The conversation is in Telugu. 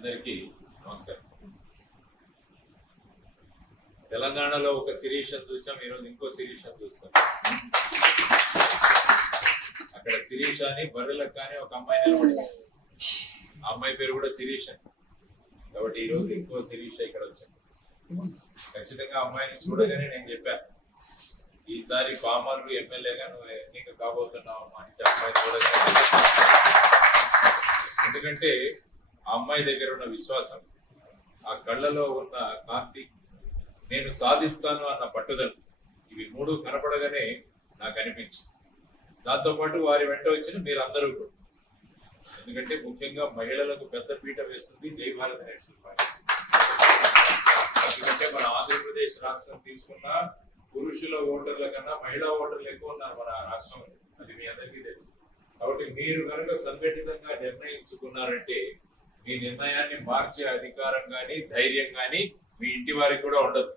అందరికీ నమస్కారం. తెలంగాణలో ఒక శిరీష్ చూసాం, ఈరోజు ఇంకో శిరీష్ చూస్తాం. అక్కడ శిరీష్ అని బర్రెలకు కానీ ఒక అమ్మాయి నిలబడింది. ఆ అమ్మాయి పేరు కూడా శిరీష్ అని. కాబట్టి ఈ రోజు ఇంకో శిరీష్ ఇక్కడ వచ్చాను. ఖచ్చితంగా అమ్మాయిని చూడగానే నేను చెప్పాను, ఈసారి పామర్లు ఎమ్మెల్యేగా నువ్వు ఎన్నిక కాబోతున్నావు అని అమ్మాయి చూడగానే. ఎందుకంటే ఆ అమ్మాయి దగ్గర ఉన్న విశ్వాసం, ఆ కళ్ళలో ఉన్న కాంతి, నేను సాధిస్తాను అన్న పట్టుదల, ఇవి మూడు కనపడగానే నాకు అనిపించింది. దాంతో పాటు వారి వెంట వచ్చిన మీరందరూ కూడా. ఎందుకంటే ముఖ్యంగా మహిళలకు పెద్ద పీట వేస్తుంది జై భారత్ నేషనల్ పార్టీ. ఎందుకంటే మన ఆంధ్రప్రదేశ్ రాష్ట్రం తీసుకున్న పురుషుల ఓటర్ల కన్నా మహిళా ఓటర్లు ఎక్కువ ఉన్నారు మన రాష్ట్రంలో, అది మీ అందరికీ తెలుసు. కాబట్టి మీరు కనుక సంఘటితంగా నిర్ణయించుకున్నారంటే మీ నిర్ణయాన్ని మార్చే అధికారం కానీ ధైర్యం కానీ మీ ఇంటి వారికి కూడా ఉండదు.